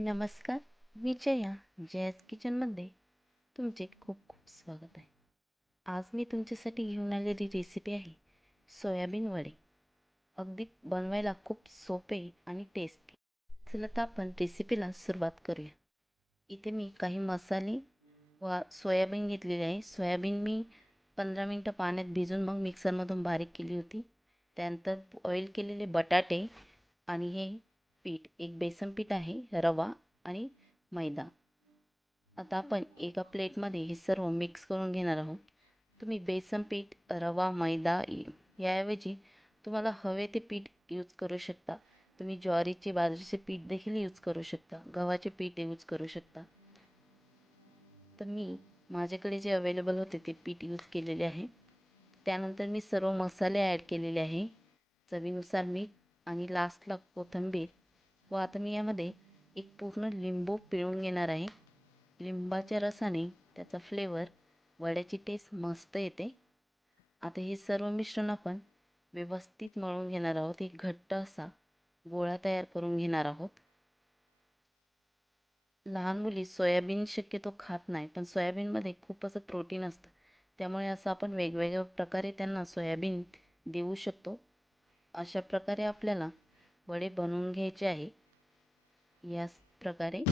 नमस्कार, मी जया. जयाज किचनमध्ये तुमचे खूप खूप स्वागत आहे. आज मी तुमच्यासाठी घेऊन आलेली रेसिपी आहे सोयाबीन वडे. अगदी बनवायला खूप सोपे आणि टेस्टी. चला तर आपण रेसिपीला सुरुवात करूया. इथे मी काही मसाले व सोयाबीन घेतलेले आहे. सोयाबीन मी 15 मिनटं पाण्यात भिजून मग मिक्सरमधून बारीक केली होती. त्यानंतर ऑइल केलेले बटाटे आणि हे पीठ, एक बेसन पीठ आहे, रवा आणि मैदा. आता आपण एका प्लेटमध्ये हे सर्व मिक्स करून घेणार आहोत. तुम्ही बेसन पीठ, रवा, मैदा याऐवजी तुम्हाला हवे ते पीठ यूज करू शकता. तुम्ही ज्वारीचे, बाजरीचे पीठ देखील यूज करू शकता, गव्हाचे पीठ यूज करू शकता. तर मी माझ्याकडे जे अवेलेबल होते ते पीठ यूज केलेले आहे. त्यानंतर मी सर्व मसाले ॲड केलेले आहे, चवीनुसार मीठ आणि लास्टला कोथिंबीर. व आता मी यामध्ये एक पूर्ण लिंबू पिळून घेणार आहे. लिंबाच्या रसाने त्याचा फ्लेवर, वड्याची टेस्ट मस्त येते. आता हे सर्व मिश्रण आपण व्यवस्थित मळून घेणार आहोत. एक घट्ट असा गोळा तयार करून घेणार आहोत. लहान मुली सोयाबीन शक्यतो खात नाही, पण सोयाबीनमध्ये खूप असं प्रोटीन असतं. त्यामुळे असं आपण वेगवेगळ्या प्रकारे त्यांना सोयाबीन देऊ शकतो. अशा प्रकारे आपल्याला वडे बनवून घ्यायचे आहे. याच प्रकारे